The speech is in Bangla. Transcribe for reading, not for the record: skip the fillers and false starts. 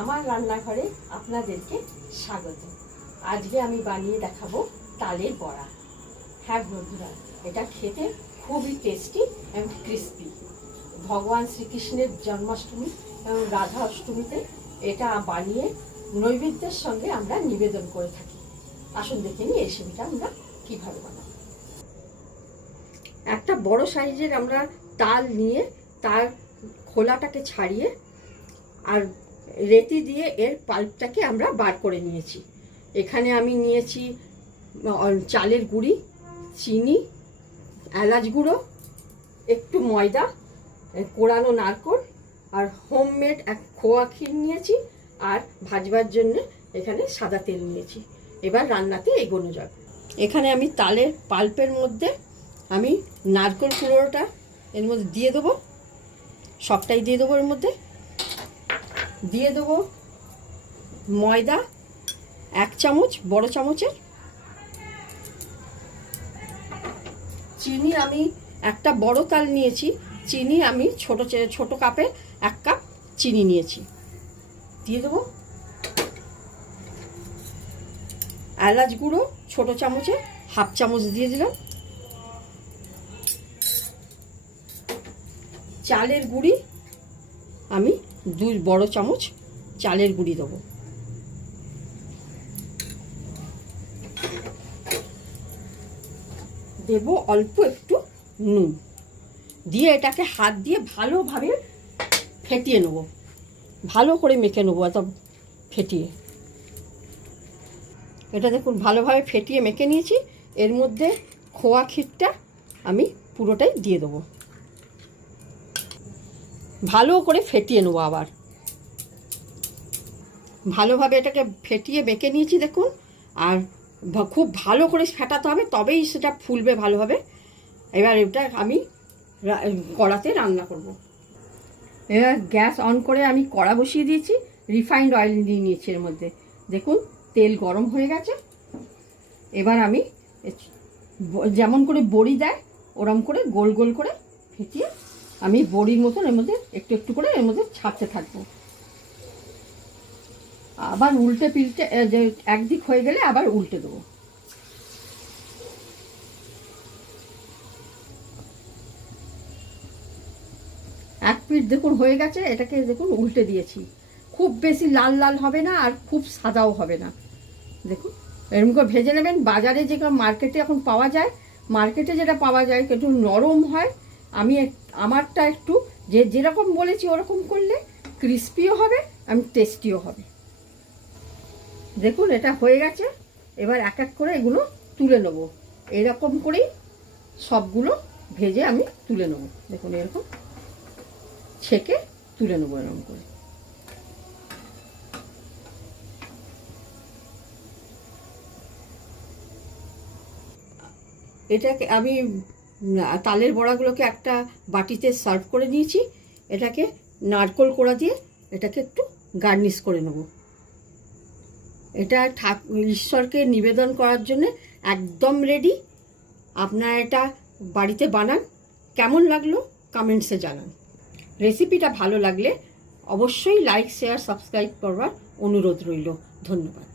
আমার রান্নাঘরে আপনাদেরকে স্বাগত। আজকে আমি বানিয়ে দেখাবো তালের বড়া। হ্যাঁ বন্ধুরা, এটা খেতে খুবই টেস্টি এবং ক্রিস্পি। ভগবান শ্রীকৃষ্ণের জন্মাষ্টমী এবং রাধা অষ্টমীতে এটা বানিয়ে নৈবেদ্যের সঙ্গে আমরা নিবেদন করে থাকি। আসুন দেখে নিই এই রেসিপিটা আমরা কীভাবে বানাবো। একটা বড় সাইজের আমরা তাল নিয়ে তার খোলাটাকে ছাড়িয়ে আর রেতি দিয়ে এর পাল্পটাকে আমরা বার করে নিয়েছি। এখানে আমি নিয়েছি চালের গুঁড়ি, চিনি, এলাচ গুঁড়ো, একটু ময়দা, কোড়ানো নারকেল আর হোমমেড এক খোয়া ক্ষীর নিয়েছি, আর ভাজবার জন্য এখানে সাদা তেল নিয়েছি। এবার রান্নাতে এগোনো যাক। এখানে আমি তালের পাল্পের মধ্যে আমি নারকেল কুড়োটা এর মধ্যে দিয়ে দেবো, সবটাই দিয়ে দেবো। এর মধ্যে দিয়ে দেবো ময়দা 1 চামচ, বড় চামচের। চিনি আমি একটা বড় তাল নিয়েছি, চিনি আমি ছোট কাপে 1 কাপ চিনি নিয়েছি, দিয়ে দেবো। এলাচ গুঁড়ো ছোট চামচে 1/2 চামচ দিয়ে দিলাম। চালের গুঁড়ি আমি 2 বড় চামচ চালের গুঁড়ি দেবো। দেব অল্প একটু নুন, দিয়ে এটাকে হাত দিয়ে ভালোভাবে ফেটিয়ে নেব, ভালো করে মেখে নেবো। এত ফেটিয়ে এটা দেখুন ভালোভাবে ফেটিয়ে মেখে নিয়েছি। এর মধ্যে খোয়া ক্ষীরটা আমি পুরোটাই দিয়ে দেবো, ভালো করে ফেটিয়ে নেবো। আবার ভালোভাবে এটাকে ফেটিয়ে মেখে নিয়েছি দেখুন। আর খুব ভালো করে ফেটাতে হবে, তবেই সেটা ফুলবে ভালোভাবে। এবার এটা আমি কড়াতে রান্না করব। এবার গ্যাস অন করে আমি কড়া বসিয়ে দিয়েছি, রিফাইন্ড অয়েল দিয়ে নিয়েছি। এর মধ্যে দেখুন তেল গরম হয়ে গেছে। এবার আমি যেমন করে বড়ি দেয় ওরম করে গোল গোল করে ফেটিয়ে আমি বড়ির মতন এর মধ্যে একটু একটু করে এর মধ্যে ছাড়তে থাকবো। আবার উল্টে পিল্টে, যে একদিক হয়ে গেলে আবার উল্টে দেবো। এক পিঠ দেখুন হয়ে গেছে, এটাকে দেখুন উল্টে দিয়েছি। খুব বেশি লাল লাল হবে না আর খুব সাদাও হবে না। দেখুন এরকম করে ভেজে নেবেন। বাজারে যেটা মার্কেটে এখন পাওয়া যায়, মার্কেটে যেটা পাওয়া যায় একটু নরম হয়। আমারটা একটু যেরকম বলেছি ওরকম করলে ক্রিস্পিও হবে এবং টেস্টিও হবে। দেখুন এটা হয়ে গেছে। এবার এক এক করে এগুলো তুলে নেবো। এরকম করেই সবগুলো ভেজে আমি তুলে নেবো। দেখুন এরকম ছেঁকে তুলে নেবো এরকম করে। এটাকে আমি তালের বড়াগুলোকে একটা বাটিতে সার্ভ করে নিয়েছি। এটাকে নারকেল কোড়া দিয়ে এটাকে একটু গার্নিশ করে নেব। এটা ঈশ্বরকে নিবেদন করার জন্য একদম রেডি। আপনারা এটা বাড়িতে বানান। কেমন লাগলো কমেন্টসে জানান। রেসিপিটা ভালো লাগলে অবশ্যই লাইক, শেয়ার, সাবস্ক্রাইব করবার অনুরোধ রইল। ধন্যবাদ।